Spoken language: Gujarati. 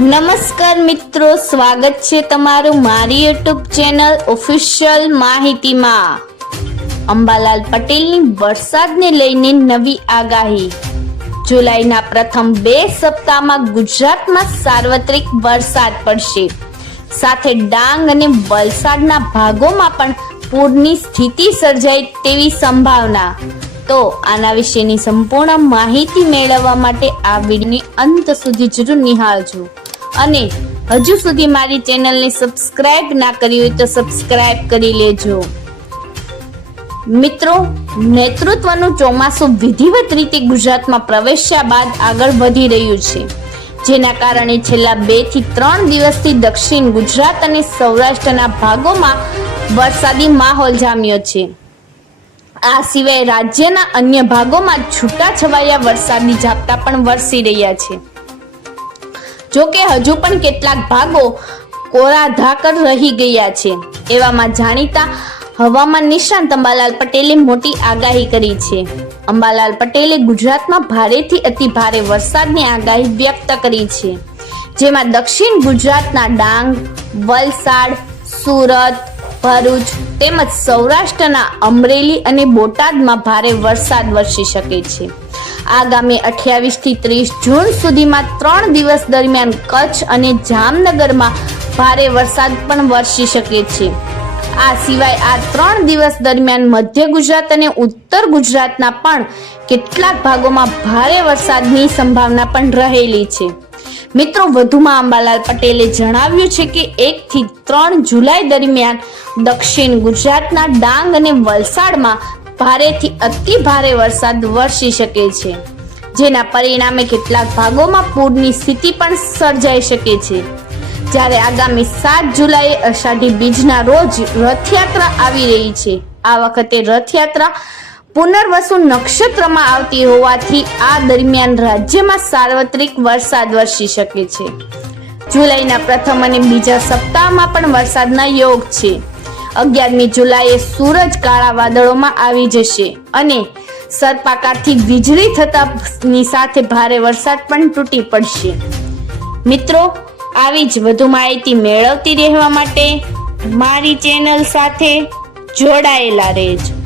નમસ્કાર મિત્રો, સ્વાગત છે તમારું મારી યુટ્યુબ ચેનલ ઓફિશિયલ માહિતીમાં. અંબાલાલ પટેલની વરસાદને લઈને નવી આગાહી. જુલાઈના પ્રથમ બે સપ્તાહમાં ગુજરાતમાં સાર્વત્રિક વરસાદ પડશે. સાથે ડાંગ અને વલસાડના ભાગોમાં પણ પૂરની સ્થિતિ સર્જાય તેવી સંભાવના. તો આના વિશેની સંપૂર્ણ માહિતી મેળવવા માટે આ વિડીયોની અંત સુધી જરૂર નિહાળજો. અને હજુ સુધી મારી ચેનલને સબસ્ક્રાઇબ ના કરી હોય તો સબસ્ક્રાઇબ કરી લેજો. મિત્રો, નેતૃત્વનું ચોમાસું વિધિવત રીતે ગુજરાતમાં પ્રવેશ્યા બાદ આગળ વધી રહ્યું છે. જેના કારણે છેલ્લા બેથી ત્રણ દિવસથી દક્ષિણ ગુજરાત અને સૌરાષ્ટ્રના ભાગોમાં વરસાદી માહોલ જામ્યો છે. આ સિવાય રાજ્યના અન્ય ભાગોમાં છૂટાછવાયા વરસાદી ઝાપટા પણ વરસી રહ્યા છે. જો કે હજુ પણ કેટલાક ભાગો કોરા ધાકર રહી ગયા છે. એવામાં જાણીતા હવામાન નિષ્ણાંત અંબાલાલ પટેલે મોટી આગાહી કરી છે. અંબાલાલ પટેલે ગુજરાતમાં ભારેથી અતિ ભારે વરસાદની આગાહી વ્યક્ત કરી છે. જેમાં દક્ષિણ ગુજરાતના ડાંગ, વલસાડ, સુરત, ભરૂચ તેમજ સૌરાષ્ટ્રના અમરેલી અને બોટાદમાં ભારે વરસાદ વરસી શકે છે. આગામી અઠ્યાવીસથી ત્રીસ જૂન સુધીમાં ત્રણ દિવસ દરમિયાન કચ્છ અને જામનગરમાં ભારે વરસાદ પણ વરસી શકે છે. આ સિવાય આ ત્રણ દિવસ દરમિયાન મધ્ય ગુજરાત અને ઉત્તર ગુજરાતના પણ કેટલાક ભાગોમાં ભારે વરસાદની સંભાવના પણ રહેલી છે. મિત્રો, વધુમાં અંબાલાલ પટેલે જણાવ્યું છે કે એક થી ત્રણ જુલાઈ દરમિયાન દક્ષિણ ગુજરાતના ડાંગ અને વલસાડમાં ભારેથી અતિ ભારે વરસાદ વરસી શકે છે, જેના પરિણામે કેટલાક ભાગોમાં પૂરની સ્થિતિ પણ સર્જાઈ શકે છે. જ્યારે આગામી સાત જુલાઈએ અષાઢી બીજના રોજ રથયાત્રા આવી રહી છે. આ વખતે રથયાત્રા પુનર્વસુ નક્ષત્રમાં આવતી હોવાથી આ દરમિયાન રાજ્યમાં સાર્વત્રિક વરસાદ વરસી શકે છે. જુલાઈના પ્રથમ અને બીજા સપ્તાહમાં પણ વરસાદના યોગ છે. અગિયારમી જુલાઈએ સૂરજ કાળા વાદળોમાં આવી જશે અને સર્પાકારથી વીજળી થતાની સાથે ભારે વરસાદ પણ તૂટી પડશે. મિત્રો, આવી જ વધુ માહિતી મેળવતી રહેવા માટે મારી ચેનલ સાથે જોડાયેલા રહેજો.